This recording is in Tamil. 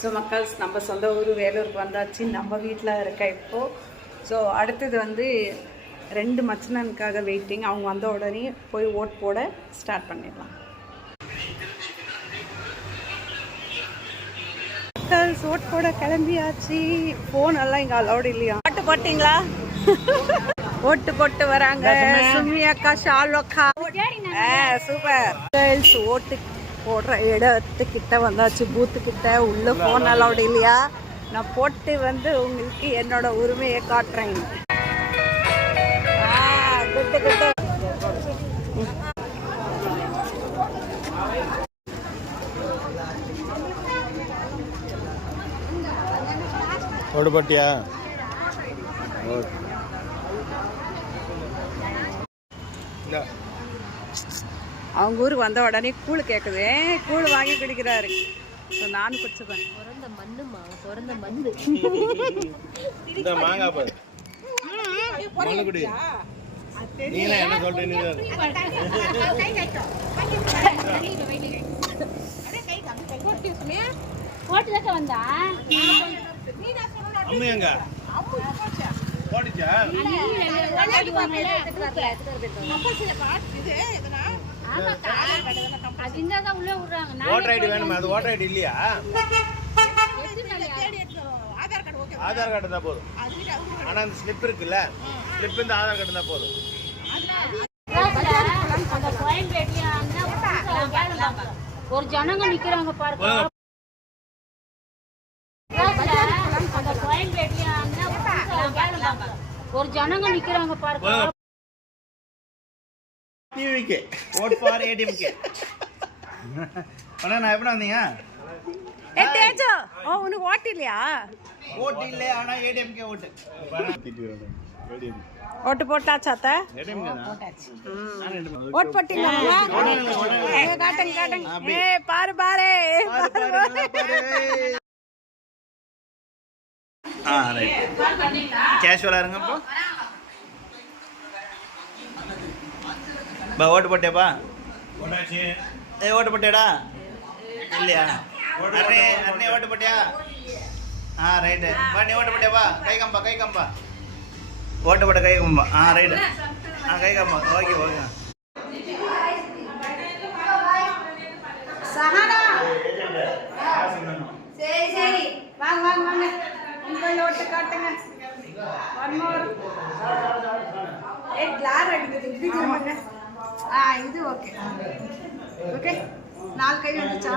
ஸோ மக்கள்ஸ் நம்ம சொந்த ஊர் வேலூருக்கு வந்தாச்சு. நம்ம வீட்டில் இருக்க இப்போது. ஸோ அடுத்தது வந்து 2 மச்சினனுக்காக வெயிட்டிங். அவங்க வந்த உடனே போய் ஓட் போட ஸ்டார்ட் பண்ணிடலாம். மக்கள்ஸ் ஓட் போட கிளம்பியாச்சு. ஃபோன் எல்லாம் இங்கே அலௌடு இல்லையா? ஓட்டு போட்டிங்களா? ஓட்டு போட்டு வராங்க சுமி அக்கா, ஷாலு அக்கா. சூப்பர். ஓட்டு போடுற இடத்துக்கிட்ட வந்தாச்சு. பூத்துக்கிட்ட. உள்ள ஃபோன் அலௌடு இல்லையா? நான் போட்டு வந்து உங்களுக்கு என்னோட உரிமையை காட்டுறேன். குட்டு குட்டு. ஓடு போட்டியா? அவங்க ஊருக்கு வந்த உடனே கூழ் கேட்குது. கூழ் வாங்கி குடிக்கிறாரு. ஸோ நானும் குடிச்சுப்பேன். மாங்காய் பாரு. என்ன சொல்றீங்க? ஆதார் கார்டு தான் போதும். ஆனா அந்த ஸ்லிப் இருக்குல்ல, ஸ்லிப் இந்த ஆதார் கார்டு தான் போதும். ஒரு ஜனங்க நிக்கிறாங்க பாருங்க. ஒரு ஜனங்க நிக்கிறாங்க பாருங்க. டிவிக்கு ஓட் ஃபார் ஏடிஎம்கே. அண்ணா எப்படி வந்தீங்க? தேஜோ, உனக்கு ஓட்டு இல்லையா? ஓட்டு இல்ல, ஆனா ஏடிஎம்கே ஓட்டு. ஓட்டு போட்டாச்சா? ஓட்டு போட்டீங்களா? காட்டுங்க காட்டுங்க. பாரு பாரு. கேஷுவலா இருங்க. இப்போ ஓட்டு போட்டேப்பா? ஓட்டு போட்டியாடா? இல்லையா? அண்ணே ஓட்டு போட்டியா? ரைட்டு. நீ ஓட்டு போட்டியாப்பா? கை கம்பா. ஓட்டு போட்ட கை கம்பா. ரைட்டு. கை கம்பா. Okay okay. சரி வாங்க. உங்கள் ஓட்டு காட்டுங்க. கிளார் அடிக்குது. இப்படி திரும்புங்க. இது ஓகே. 4 கை வந்துச்சா?